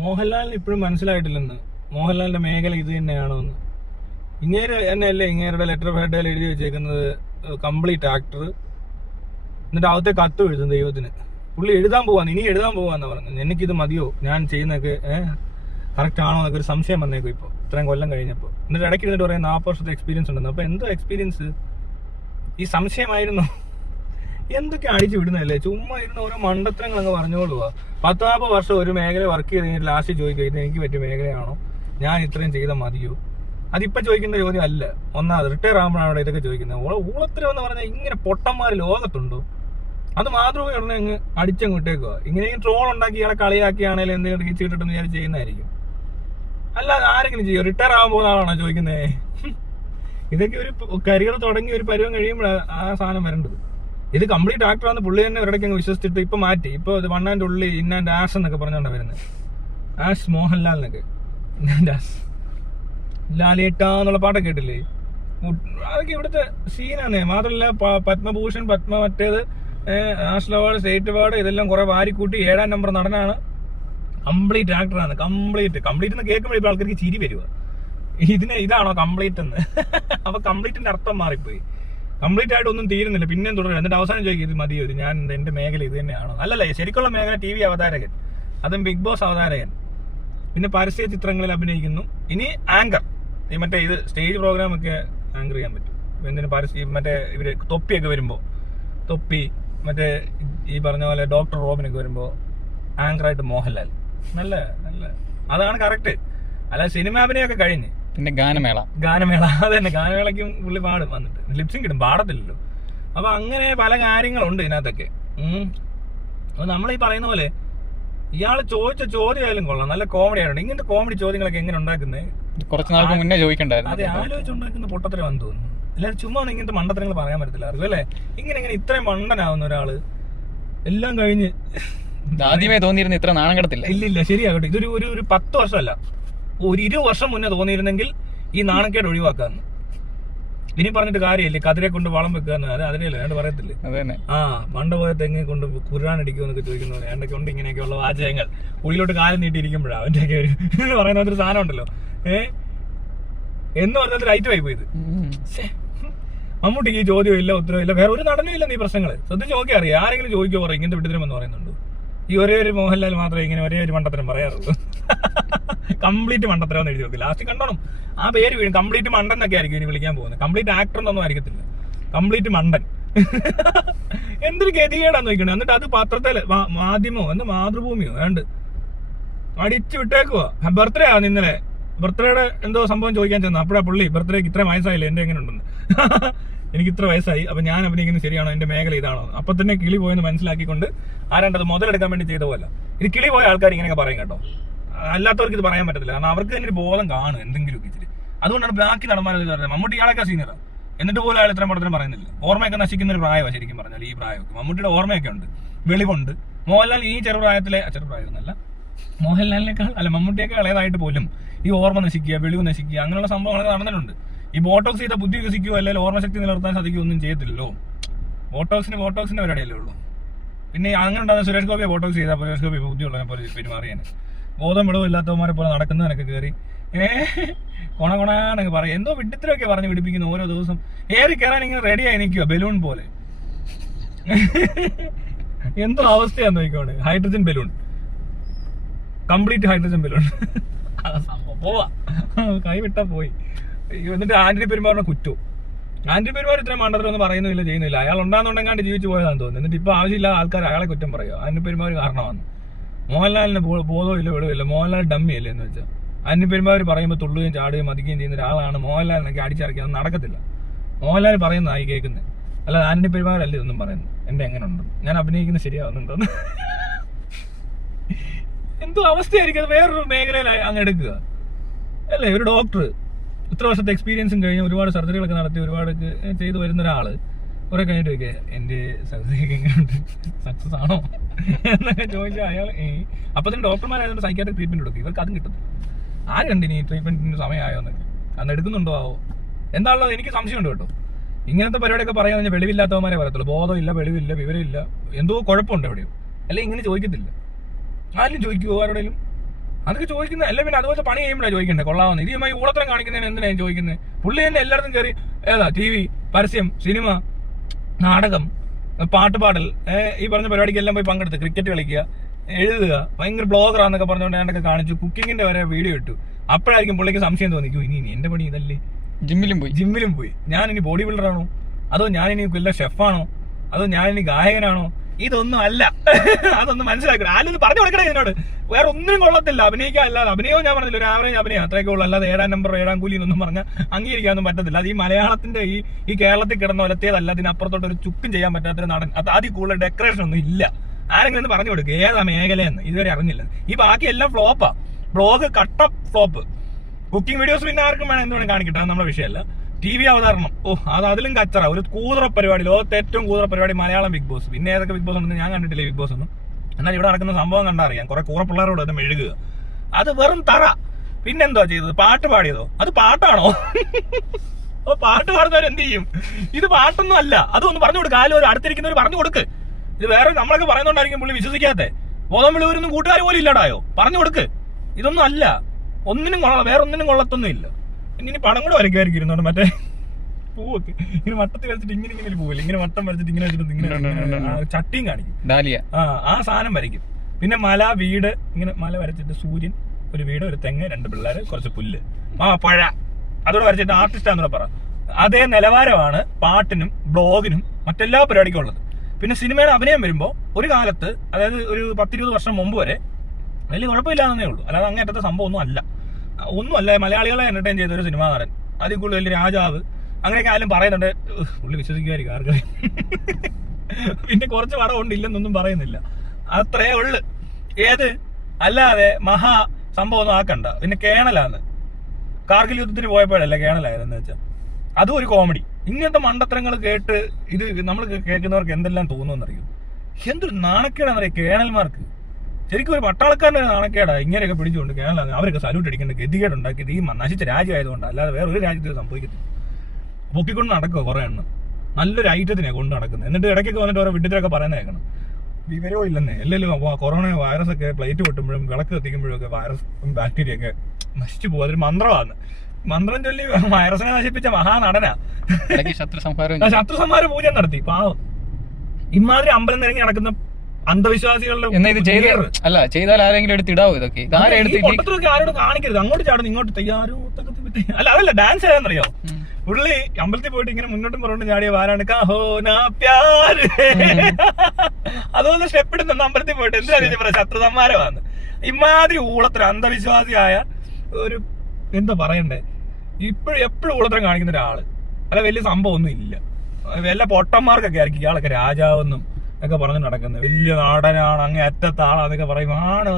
മോഹൻലാലിന് ഇപ്പോഴും മനസ്സിലായിട്ടില്ലെന്ന്. മോഹൻലാലിന്റെ മേഖല ഇത് തന്നെയാണോ എന്ന് ഇങ്ങേര് തന്നെയല്ലേ ഇങ്ങേരുടെ ലെറ്റർ ഹെഡിൽ എഴുതി വെച്ചേക്കുന്നത് കംപ്ലീറ്റ് ആക്ടർ എന്നിട്ട് അകത്തെ കത്ത് എഴുതും ദൈവത്തിന്. പുള്ളി എഴുതാൻ പോവാന്ന് ഇനി എഴുതാൻ പോവാന്ന് പറഞ്ഞു എനിക്കിത് മതിയോ? ഞാൻ ചെയ്യുന്നൊക്കെ കറക്റ്റ് ആണോ എന്നൊക്കെ ഒരു സംശയം വന്നേക്കും ഇപ്പോൾ ഇത്രയും കൊല്ലം കഴിഞ്ഞപ്പോൾ എന്നിട്ട് ഇടയ്ക്ക് ഇരുന്നിട്ട് പറയാം നാൽപ്പത് വർഷത്തെ എക്സ്പീരിയൻസ് ഉണ്ടെന്ന്. അപ്പോൾ എന്തോ എക്സ്പീരിയൻസ് ഈ സംശയമായിരുന്നു? എന്തൊക്കെ അടിച്ചു വിടുന്നല്ലേ ചുമ്മാ ഇരുന്ന് ഓരോ മണ്ടത്തരങ്ങൾ അങ്ങ് പറഞ്ഞോളൂ പത്ത് വർഷം ഒരു മേഖല വർക്ക് ചെയ്ത് കഴിഞ്ഞിട്ട് ലാസ്റ്റ് ചോദിക്കുക ഇത് എനിക്ക് പറ്റിയ മേഖലയാണോ? ഞാൻ ഇത്രയും ചെയ്താൽ മതിയോ? അതിപ്പോ ചോദിക്കുന്ന ചോദ്യം അല്ല. ഒന്നാമത് റിട്ടയർ ആകുമ്പോഴാണ് അവിടെ ഇതൊക്കെ ചോദിക്കുന്നത്. ഊളത്തരം എന്ന് പറഞ്ഞാൽ ഇങ്ങനെ പൊട്ടന്മാർ ലോകത്തുണ്ടോ? അത് മാത്രമേ ഉടനെ അങ്ങ് അടിച്ചങ്ങ് വിട്ടേക്കുക ഇങ്ങനെ ട്രോൾ ഉണ്ടാക്കി ഇയാളെ കളിയാക്കിയാണെങ്കിലും എന്തെങ്കിലും റീച്ച് കിട്ടിട്ടെന്ന് ഞാൻ ചെയ്യുന്നതായിരിക്കും. അല്ലാതെ ആരെങ്കിലും ചെയ്യും? റിട്ടയർ ആകാൻ പോകുന്ന ആളാണോ ചോദിക്കുന്നത് ഇതൊക്കെ ഒരു കരിയർ തുടങ്ങി ഒരു പരുവം കഴിയുമ്പോഴാണ് ആ സാധനം വരേണ്ടത്. ഇത് കംപ്ലീറ്റ് ആക്ടറാന്ന് പുള്ളി തന്നെ ഒരിടയ്ക്ക് അങ്ങ് വിശ്വസിച്ചിട്ട് ഇപ്പൊ മാറ്റി. ഇപ്പൊ ഇത് one and only in and ash എന്നൊക്കെ പറഞ്ഞോണ്ടാ വരുന്നത് ആഷ് മോഹൻലാൽ എന്നൊക്കെ. ഇൻ ആൻഡ് എന്നുള്ള പാട്ടൊക്കെ കേട്ടില്ലേ? അതൊക്കെ ഇവിടുത്തെ സീനാണ് മാത്രമല്ല പത്മഭൂഷൺ പത്മ മറ്റേത് നാഷണൽ അവാർഡ് സ്റ്റേറ്റ് അവാർഡ് ഇതെല്ലാം കുറെ വാരിക്കൂട്ടി ഏഴാം നമ്പർ നടനാണ്. കംപ്ലീറ്റ് ആക്ടറാണ് കംപ്ലീറ്റ് കംപ്ലീറ്റ് എന്ന് കേൾക്കുമ്പോൾ ഇപ്പോൾ ആൾക്കാർക്ക് ചിരി വരുക ഇതിന് ഇതാണോ കംപ്ലീറ്റ് എന്ന്? അപ്പൊ കംപ്ലീറ്റിന്റെ അർത്ഥം മാറിപ്പോയി. കംപ്ലീറ്റ് ആയിട്ട് ഒന്നും തീരുന്നില്ല. പിന്നെയും തുടരും. എന്നിട്ട് അവസാനം ചോദിക്കും ഇത് മതിയോ ഇത് ഞാൻ എന്റെ മേഖല ഇത് തന്നെയാണോ? അല്ലല്ല ശരിക്കുള്ള മേഖല ടി വി അവതാരകൻ. അതും ബിഗ് ബോസ് അവതാരകൻ. പിന്നെ പരസ്യ ചിത്രങ്ങളിൽ അഭിനയിക്കുന്നു. ഇനി ആങ്കർ ഈ മറ്റേ ഇത് സ്റ്റേജ് പ്രോഗ്രാം ഒക്കെ ആങ്കർ ചെയ്യാൻ പറ്റും. എന്തിനു പരസ്യ മറ്റേ ഇവർ തൊപ്പിയൊക്കെ വരുമ്പോൾ തൊപ്പി മറ്റേ ഈ പറഞ്ഞ പോലെ ഡോക്ടർ റോബിനൊക്കെ വരുമ്പോ ആങ്കറായിട്ട് മോഹൻലാൽ. നല്ല നല്ല. അതാണ് കറക്റ്റ് അല്ല സിനിമ അഭിനയമൊക്കെ കഴിഞ്ഞ്. പിന്നെ ഗാനമേള. ഗാനമേള. അത് തന്നെ ഗാനമേളയ്ക്കും പുള്ളി പാടും വന്നിട്ട്. ലിപ്സിങ് കിട്ടും പാടത്തില്ലല്ലോ. അപ്പൊ അങ്ങനെ പല കാര്യങ്ങളുണ്ട് ഇതിനകത്തൊക്കെ. അപ്പൊ നമ്മൾ ഈ പറയുന്ന പോലെ ഇയാൾ ചോദിച്ച ചോദ്യമായാലും കൊള്ളാം. നല്ല കോമഡി ആയിട്ടുണ്ട്. ഇങ്ങനത്തെ കോമഡി ചോദ്യങ്ങളൊക്കെ എങ്ങനെ ഉണ്ടാക്കുന്നത് കുറച്ച് നാൾക്ക് മുന്നേ അതെ ആലോചിച്ചുണ്ടാക്കുന്ന പൊട്ടത്തരമാണെന്ന് തോന്നുന്നു എല്ലാവരും ചുമ്മാ ഇങ്ങനത്തെ മണ്ടത്തരങ്ങൾ പറയാൻ പറ്റത്തില്ല. അറിവ് അല്ലേ? ഇങ്ങനെ ഇങ്ങനെ ഇത്രയും മണ്ടനാവുന്ന ഒരാൾ എല്ലാം കഴിഞ്ഞ് ആദ്യമേ തോന്നിയിരുന്നു ഇത്ര നാണം കിടത്തില്ല? ഇല്ല ഇല്ല ശരിയാകട്ടെ. ഇതൊരു ഒരു ഒരു പത്ത് വർഷമല്ല. ഒരു ഇരു വർഷം മുന്നേ തോന്നിയിരുന്നെങ്കിൽ ഈ നാണക്കേട് ഒഴിവാക്കാന്ന്. ഇനി പറഞ്ഞിട്ട് കാര്യമില്ലേ. കതിരെ കൊണ്ട് വളം വെക്കുക അത് അതിനല്ലേ രണ്ട് പറയത്തില്ലേ? ആ മണ്ട പോയ തെങ്ങി കൊണ്ട് കുരാനടിക്കുമെന്നൊക്കെ ചോദിക്കുന്ന എന്തൊക്കെ ഉണ്ട് ഇങ്ങനെയൊക്കെയുള്ള വാചകങ്ങൾ. ഉള്ളിലോട്ട് കാലം നീട്ടിയിരിക്കുമ്പോഴാണ് അവന്റെയൊക്കെ ഒരു എന്ന് പറയുന്ന ഒരു സാധനം ഉണ്ടല്ലോ. ഏ? എന്ന് പറഞ്ഞത് റൈറ്റ് ആയി പോയത്. മമ്മൂട്ടിക്ക് ഈ ചോദ്യം ഇല്ല ഉത്തരവും ഇല്ല വേറെ ഒരു നടനും ഇല്ല നീ പ്രശ്നങ്ങൾ ശ്രദ്ധിച്ച് നോക്കി അറിയാം. ആരെങ്കിലും ചോദിക്കോ പറയും ഇങ്ങനത്തെ വിടുതരം എന്ന് പറയുന്നുണ്ട്. ഈ ഒരേ ഒരു മോഹൻലാൽ മാത്രമേ ഇങ്ങനെ ഒരേ ഒരു മണ്ടത്തരം പറയാറുള്ളൂ. കംപ്ലീറ്റ് മണ്ടത്തരം എഴുതി നോക്കി ലാസ്റ്റ് കണ്ടോണം? ആ പേര് വീഴും. കംപ്ലീറ്റ് മണ്ടൻ എന്നൊക്കെ ആയിരിക്കും ഇനി വിളിക്കാൻ പോകുന്നത്. കംപ്ലീറ്റ് ആക്ടർ എന്നൊന്നും ആയിരിക്കത്തില്ല. കംപ്ലീറ്റ് മണ്ടൻ. എന്തൊരു ഗതികേടാന്ന് നോക്കണേ എന്നിട്ട് അത് പത്രത്തിൽ മാധ്യമോ എന്ന് മാതൃഭൂമിയോ വേണ്ട അടിച്ചു വിട്ടേക്കുവാ. ബർത്ത്ഡേ ആണ് ഇന്നലെ. ബർത്ത്ഡേയുടെ എന്തോ സംഭവം ചോദിക്കാൻ ചെന്നു. അപ്പോഴാ പുള്ളി ബർത്ത്ഡേക്ക് ഇത്ര വയസ്സായില്ല? എന്റെ എങ്ങനെ ഉണ്ടെന്ന് എനിക്ക് ഇത്ര വയസ്സായി. അപ്പൊ ഞാൻ അഭിനയിക്കുന്നത് ശരിയാണോ? എന്റെ മേഖല ഇതാണോ? അപ്പൊ തന്നെ കിളി പോയെന്ന് മനസ്സിലാക്കിക്കൊണ്ട് ആരാണ്ടത് മുതലെടുക്കാൻ വേണ്ടി ചെയ്ത പോലെ. ഇത് കിളി പോയ ആൾക്കാർ ഇങ്ങനെയൊക്കെ പറയും കേട്ടോ. അല്ലാത്തവർക്ക് ഇത് പറയാൻ പറ്റത്തില്ല. കാരണം അവർക്ക് തന്നെ ഒരു ബോധം കാണും എന്തെങ്കിലും ഇതിൽ അതുകൊണ്ടാണ് ബാക്കി നടന്മാരെ പറയുന്നത് മമ്മൂട്ടി ഇയാളൊക്കെ സീനിയറാണ് എന്നിട്ട് പോലും അയാൾ ഇത്രയും പടത്തിനും പറയുന്നില്ല. ഓർമ്മയൊക്കെ നശിക്കുന്ന ഒരു പ്രായമാണ് ശരിക്കും പറഞ്ഞാൽ ഈ പ്രായമൊക്കെ. മമ്മൂട്ടിയുടെ ഓർമ്മയൊക്കെ ഉണ്ട്. വെളിവുണ്ട്. മോഹൻലാൽ ഈ ചെറുപ്രായത്തിലെ ചെറുപ്രായമൊന്നുമല്ല. മോഹൻലാലിനേക്കാൾ അല്ല മമ്മൂട്ടിയേക്കാൾ ഇളയതായിട്ട് പോലും ഈ ഓർമ്മ നശിക്കുക വെളിവ് നശിക്കുക അങ്ങനെയുള്ള സംഭവങ്ങളൊക്കെ നടന്നിട്ടുണ്ട്. ഈ ബോട്ടോക്സ് ചെയ്ത ബുദ്ധി വികസിക്കുകയോ അല്ലെങ്കിൽ ഓർമ്മശക്തി നിലനിർത്താൻ സാധിക്കുകയോ ഒന്നും ചെയ്യത്തില്ലല്ലോ. ബോട്ടോക്സിന് ബോട്ടോക്സിന്റെ പരിപാടിയല്ലേ ഉള്ളൂ. പിന്നെ അങ്ങനെ ഉണ്ടാകുന്ന സുരേഷ് ഗോപിയെ ബോട്ടോക്സ് ചെയ്താൽ സുരേഷ് ഗോപി ബുദ്ധിയുള്ളതിനെ പോലെ പെരുമാറിയാണ് ബോധം വിടവും ഇല്ലാത്തവന്മാരെ പോലെ എനിക്ക് കയറി ഏ? കൊണ കൊണാന്നൊക്കെ പറയും. എന്തോ വിഡിത്തരമൊക്കെ പറഞ്ഞ് പിടിപ്പിക്കുന്നു ഓരോ ദിവസം. ഏറി കയറാൻ ഇങ്ങനെ റെഡി ആയി നിൽക്കുക ബലൂൺ പോലെ. എന്തോ അവസ്ഥയാണ് നോക്കിക്കോണ് hydrogen balloon. Complete hydrogen balloon. പോവാ. കൈ വിട്ടാ പോയി. എന്നിട്ട് ആന്റണി പെരുമാറിനെ കുറ്റു? ആന്റണി പെരുമാർ ഇത്രയും മണ്ടത്തിലൊന്നും പറയുന്നില്ല ചെയ്യുന്നില്ല. അയാൾ ഉണ്ടാകുന്നുണ്ടെങ്കിൽ ജീവിച്ചു പോയതാണെന്ന് തോന്നുന്നു. എന്നിട്ട് ഇപ്പൊ ആവശ്യമില്ല ആൾക്കാർ അയാളെ കുറ്റം പറയുക ആന്റണി പെരുമാർ കാരണമാണ് മോഹൻലാലിന് ബോധമില്ല വിടവില്ല മോഹൻലാൽ ഡമ്മി അല്ലേ എന്ന് വെച്ചാൽ അന്യ പെരുമാർ പറയുമ്പോൾ തുള്ളുകയും ചാടുകയും മതിക്കുകയും ചെയ്യുന്ന ഒരാളാണ് മോഹൻലാലിനൊക്കെ അടിച്ചിറക്കി അത് നടക്കത്തില്ല. മോഹൻലാൽ പറയുന്നതായി കേൾക്കുന്നത് അല്ലാതെ ആന്റണി പെരുമാറല്ല ഇതൊന്നും പറയുന്നത്? എന്റെ എങ്ങനെ ഉണ്ട് ഞാൻ അഭിനയിക്കുന്നത് ശരിയാവുന്നുണ്ടോ? എന്തോ അവസ്ഥയായിരിക്കും. അത് വേറൊരു മേഖലയിലായി അങ്ങ് എടുക്കുക. അല്ലേ ഒരു ഡോക്ടർ ഇത്ര വർഷത്തെ എക്സ്പീരിയൻസും കഴിഞ്ഞ് ഒരുപാട് സർജറികളൊക്കെ നടത്തി ഒരുപാട് ചെയ്തു വരുന്ന ഒരാൾ. കുറെ കഴിഞ്ഞിട്ട് എന്റെ ഒക്കെ എങ്ങനെയുണ്ട്? സക്സസ് ആണോ? എന്നൊക്കെ ചോദിച്ചാൽ അയാൾ അപ്പൊ തന്നെ ഡോക്ടർമാരായതുകൊണ്ട് സൈക്കാട്രിക് ട്രീറ്റ്മെന്റ് കൊടുക്കും ഇവർക്ക് അതും കിട്ടും. ആരുണ്ട് ഇനി ട്രീറ്റ്മെന്റിന്റെ സമയമായോ എന്നൊക്കെ. അന്ന് എടുക്കുന്നുണ്ടോ ആവോ? എന്താണല്ലോ എനിക്ക് സംശയമുണ്ട് കേട്ടോ. ഇങ്ങനത്തെ പരിപാടിയൊക്കെ പറയാൻ കഴിഞ്ഞാൽ വെളിവില്ലാത്തവന്മാരെ പറയത്തുള്ളൂ. ബോധമില്ല വെളിവില്ല വിവരമില്ല. എന്തോ കുഴപ്പമുണ്ട് എവിടെയോ. അല്ലെ ഇങ്ങനെ ചോദിക്കത്തില്ല. ആരും ചോദിക്കുവോ ആരോടെങ്കിലും അതൊക്കെ ചോദിക്കുന്ന അല്ല പിന്നെ അതുപോലെ പണി ചെയ്യുമ്പോഴാണ് ചോദിക്കണ്ടേ? കൊള്ളാവുന്ന. ഇത് ഈ കാണിക്കുന്നതിന് എന്തിനാണ് ചോദിക്കുന്നത് പുള്ളി തന്നെ എല്ലായിടത്തും കയറി ഏതാ ടി വി പരസ്യം സിനിമ നാടകം പാട്ട് പാടൽ. ഈ പറഞ്ഞ പരിപാടിക്കെല്ലാം പോയി പങ്കെടുത്ത് ക്രിക്കറ്റ് കളിക്കുക എഴുതുക ഭയങ്കര ബ്ലോഗറാന്നൊക്കെ പറഞ്ഞുകൊണ്ട് ഞാനൊക്കെ കാണിച്ചു കുക്കിങ്ങിന്റെ വരെ വീഡിയോ ഇട്ടു. അപ്പോഴായിരിക്കും പുള്ളിക്ക് സംശയം തോന്നിക്കൂ ഇനി ഇനി എന്റെ പണി ഇതല്ലേ? ജിമ്മിലും പോയി. ജിമ്മിലും പോയി. ഞാൻ ഇനി ബോഡി ബിൽഡറാണോ അതോ ഞാൻ ഇനി വല്ല ഷെഫാണോ അതോ ഞാൻ ഇനി ഗായകനാണോ? ഇതൊന്നും അല്ല. അതൊന്നും മനസ്സിലാക്കണം ആരും പറഞ്ഞു കൊടുക്കണേ എന്നോട് വേറെ ഒന്നിനും കൊള്ളത്തില്ല. അഭിനയിക്കാൻ അല്ലാതെ അഭിനയവും ഞാൻ പറഞ്ഞില്ല. ഒരു ആവറേജ് അഭിനയം. അത്രയൊക്കെ ഉള്ളൂ. അല്ലാതെ ഏഴാം നമ്പർ ഏഴാം കൂലി എന്നൊന്നും പറഞ്ഞാൽ അംഗീകരിക്കാനൊന്നും പറ്റത്തില്ല. അത് ഈ മലയാളത്തിന്റെ ഈ ഈ കേരളത്തിൽ കിടന്ന ഒലത്തിയതല്ല അതിനപ്പുറത്തോട്ട് ഒരു ചുക്കും ചെയ്യാൻ പറ്റാത്തൊരു നടൻ. അത് അതിൽ കൂടുതൽ ഡെക്കറേഷൻ ഒന്നും ഇല്ല. ആരെങ്കിലും ഒന്ന് പറഞ്ഞു കൊടുക്കുക ഏതാ മേഖലയെന്ന്? ഇതുവരെ അറിഞ്ഞില്ല. ഈ ബാക്കി എല്ലാം ഫ്ലോപ്പാ ബ്ലോഗ് കട്ടപ്പ് ഫ്ലോപ്പ് കുക്കിംഗ് വീഡിയോസ് പിന്നെ ആർക്കും വേണം എന്തുവേണം കാണിക്കട്ടെ? നമ്മുടെ വിഷയമല്ല. ടി വി അവതരണം. ഓ അത് അതിലും കച്ചറ. ഒരു കൂതറ പരിപാടി ലോകത്തെ ഏറ്റവും കൂതറ പരിപാടി മലയാളം ബിഗ് ബോസ് പിന്നെ ഏതൊക്കെ ബിഗ് ബോസ് ഉണ്ടെന്ന് ഞാൻ കണ്ടിട്ടില്ല ബിഗ് ബോസ് ഒന്നും. എന്നാൽ ഇവിടെ നടക്കുന്ന സംഭവം കണ്ടറിയാം കുറെ കൂറ പിള്ളേരോട് അത് മെഴുകുക. അത് വെറും തറ. പിന്നെന്തോ ചെയ്തത്? പാട്ട് പാടിയതോ? അത് പാട്ടാണോ? ഓ പാട്ട് പാടുന്നവർ എന്ത് ചെയ്യും? ഇത് പാട്ടൊന്നും അല്ല. അതൊന്ന് പറഞ്ഞു കൊടുക്കുക ആലോ അടുത്തിരിക്കുന്നവർ പറഞ്ഞു കൊടുക്ക്. ഇത് വേറെ നമ്മളൊക്കെ പറയുന്നുണ്ടായിരിക്കും പുള്ളി വിശ്വസിക്കാത്തെ. ബോധം വിളിവരൊന്നും കൂട്ടുകാർ പോലും ഇല്ലടായോ? പറഞ്ഞു കൊടുക്ക്. ഇതൊന്നും അല്ല. ഒന്നിനും കൊള്ള വേറെ ഒന്നിനും കൊള്ളത്തൊന്നും ഇല്ല. ഇനി പടം കൂടെ വരയ്ക്കുമായിരിക്കും ഇരുന്നോണ്ട് മറ്റേ. പൂവൊക്കെ. ഇങ്ങനെ വട്ടത്തിൽ വരച്ചിട്ട് ഇങ്ങനെ ഇങ്ങനെ ഒരു പൂവില്ല? ഇങ്ങനെ വട്ടം വരച്ചിട്ട് ഇങ്ങനെ വെച്ചിട്ട് ഇങ്ങനെ ചട്ടിയും കാണിക്കും. ഡാലിയ. ആ ആ സാധനം വരയ്ക്കും. പിന്നെ മല വീട് ഇങ്ങനെ മല വരച്ചിട്ട് സൂര്യൻ ഒരു വീട് ഒരു തെങ്ങ് രണ്ട് പിള്ളേര് കുറച്ച് പുല്ല്. ആ പഴ. അതോടെ വരച്ചിട്ട് ആർട്ടിസ്റ്റാന്നൂടെ പറ. അതേ നിലവാരമാണ് പാട്ടിനും ബ്ലോഗിനും മറ്റെല്ലാ പരിപാടിക്കും ഉള്ളത്. പിന്നെ സിനിമയുടെ അഭിനയം വരുമ്പോൾ ഒരു കാലത്ത് അതായത് ഒരു പത്തിരുപത് വർഷം മുമ്പ് വരെ വലിയ കുഴപ്പമില്ലാന്നേ ഉള്ളൂ. അല്ലാതെ അങ്ങേറ്റത്തെ സംഭവം ഒന്നും അല്ല. ഒന്നുമല്ല മലയാളികളെ എന്റർടൈൻ ചെയ്ത ഒരു സിനിമാ നടൻ. അതിൽ കൂടുതൽ വലിയ രാജാവ്. അങ്ങനെയൊക്കെ ആരും പറയുന്നുണ്ട് പുള്ളി വിശ്വസിക്കുമായിരിക്കും ആർക്കറിയാം. പിന്നെ കുറച്ച് പടം ഉണ്ട് ഇല്ലെന്നൊന്നും പറയുന്നില്ല. അത്രേ ഉള്ളു. ഏത്? അല്ലാതെ മഹാ സംഭവം ഒന്നും ആക്കണ്ട പിന്നെ കേണലാന്ന്. കാർഗിൽ യുദ്ധത്തിന് പോയപ്പോഴല്ലേ കേണലായതെന്ന് വെച്ചാൽ അതും ഒരു കോമഡി ഇങ്ങനത്തെ മണ്ടത്തരങ്ങൾ കേട്ട് ഇത് നമ്മൾ കേൾക്കുന്നവർക്ക് എന്തെല്ലാം തോന്നുമെന്നറിയും? എന്തൊരു നാണക്കേടാണെന്നറിയാം കേണൽമാർക്ക്? ശരിക്കും ഒരു പട്ടാളക്കാരന്റെ നാണക്കേടാ. ഇങ്ങനെയൊക്കെ പിടിച്ചുകൊണ്ട് കേരളം അവരൊക്കെ സല്യൂട്ട് അടിക്കേണ്ട ഗതികേട് ഉണ്ടാക്കിയത് ഈ നശിച്ച രാജ്യമായതുകൊണ്ട് അല്ലാതെ വേറെ ഒരു രാജ്യത്ത് സംഭവിക്കത്തില്ല. പൊക്കിക്കൊണ്ട് നടക്കുക കുറേ എണ്ണം. നല്ലൊരു ഐറ്റത്തിനെ കൊണ്ട് നടക്കുന്നത്. എന്നിട്ട് ഇടയ്ക്കൊക്കെ വന്നിട്ട് ഓരോ വിഡിത്തരൊക്കെ പറയുന്നത് കേൾക്കണം. വിവരവും ഇല്ലെന്നേ. എല്ലാവരും കൊറോണ വൈറസ് ഒക്കെ പ്ലേറ്റ് പൊട്ടുമ്പോഴും വിളക്ക് എത്തിക്കുമ്പോഴൊക്കെ വൈറസ് ബാക്ടീരിയ ഒക്കെ നശിച്ചു പോകും അതൊരു മന്ത്രമാണ് മന്ത്രം ചൊല്ലി വൈറസിനെ നശിപ്പിച്ച മഹാനടനാ. ശത്രു സംഹാരം ശത്രു സംഹാര പൂജ നടത്തി. പാവം. ഇമാതിരി അമ്പലം നിരങ്ങി നടക്കുന്ന അന്ധവിശ്വാസികളുടെ എന്നാ ഇത് ചെയ്ത് അല്ല ചെയ്താൽ ആരെങ്കിലും എടുത്ത് ഇടാവോ ഇതൊക്കെ? ഇത് ആരെ ഈ എടുത്ത് ആരോട് കാണിക്കരുത്. അങ്ങോട്ട് ചാടുന്നു ഇങ്ങോട്ട് തക്കത്തി അല്ല അതല്ല ഡാൻസ് ഏതാണെന്നറിയോ? പുള്ളി അമ്പലത്തിൽ പോയിട്ട് ഇങ്ങനെ മുന്നോട്ടും പുറകോട്ടും ചാടിയ വാരാണ് അതുപോലെ സ്റ്റെപ്പ് ഇടുന്ന അമ്പലത്തിൽ പോയിട്ട് എന്തിനാ ചോദിച്ചാ പറയാ? ശത്രു സംഹാരമാണ് ഇമാതിരി ഊളത്തരം അന്ധവിശ്വാസിയായ ഒരു എന്താ പറയണ്ടേ? ഇപ്പോഴും എപ്പോഴും ഊളത്തരം കാണിക്കുന്ന ഒരാൾ. അല്ല വലിയ സംഭവം ഒന്നും ഇല്ല. വല്ല പൊട്ടന്മാർക്കൊക്കെ ആയിരിക്കും. ഇയാളൊക്കെ രാജാവെന്നും ഒക്കെ പറഞ്ഞ് നടക്കുന്നത്. വലിയ നാടനാണ് അങ്ങേ അറ്റത്താളാന്നൊക്കെ പറയും. ആണ്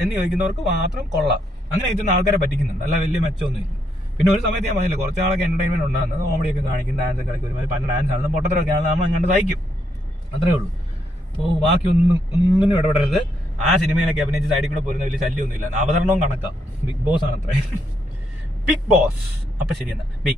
എന്ന് ചോദിക്കുന്നവർക്ക് മാത്രം കൊള്ളാം. അങ്ങനെ ചോദിക്കുന്ന ആൾക്കാരെ പറ്റിക്കുന്നുണ്ട്. അല്ല വലിയ മെച്ചമൊന്നും ഇല്ല പിന്നെ ഒരു സമയത്ത് ഞാൻ പറഞ്ഞില്ല കുറച്ച് ആളൊക്കെ എന്റർടൈൻമെന്റ് ഉണ്ടാകുന്നത് കോമഡിയൊക്കെ കാണിക്കും ഡാൻസ് ഒക്കെ കളിക്കും ഒരുമാതിരി പല ഡാൻസ് ആണെങ്കിലും പൊട്ടത്തരൊക്കെ ആണെങ്കിലും നമ്മൾ അങ്ങോട്ട് സഹിക്കും. അത്രേ ഉള്ളൂ. അപ്പോൾ ബാക്കി ഒന്നും ഒന്നിനും ഇടപെടരുത്. ആ സിനിമയിലൊക്കെ അഭിനയിച്ച് സൈഡിൽ കൂടെ പോരുന്ന വലിയ ശല്യമൊന്നുമില്ല. അവതരണവും കണക്കാം. ബിഗ് ബോസ് ആണ് അത്രേ. Big boss. അപ്പൊ ശരിയെന്നാ ബിഗ്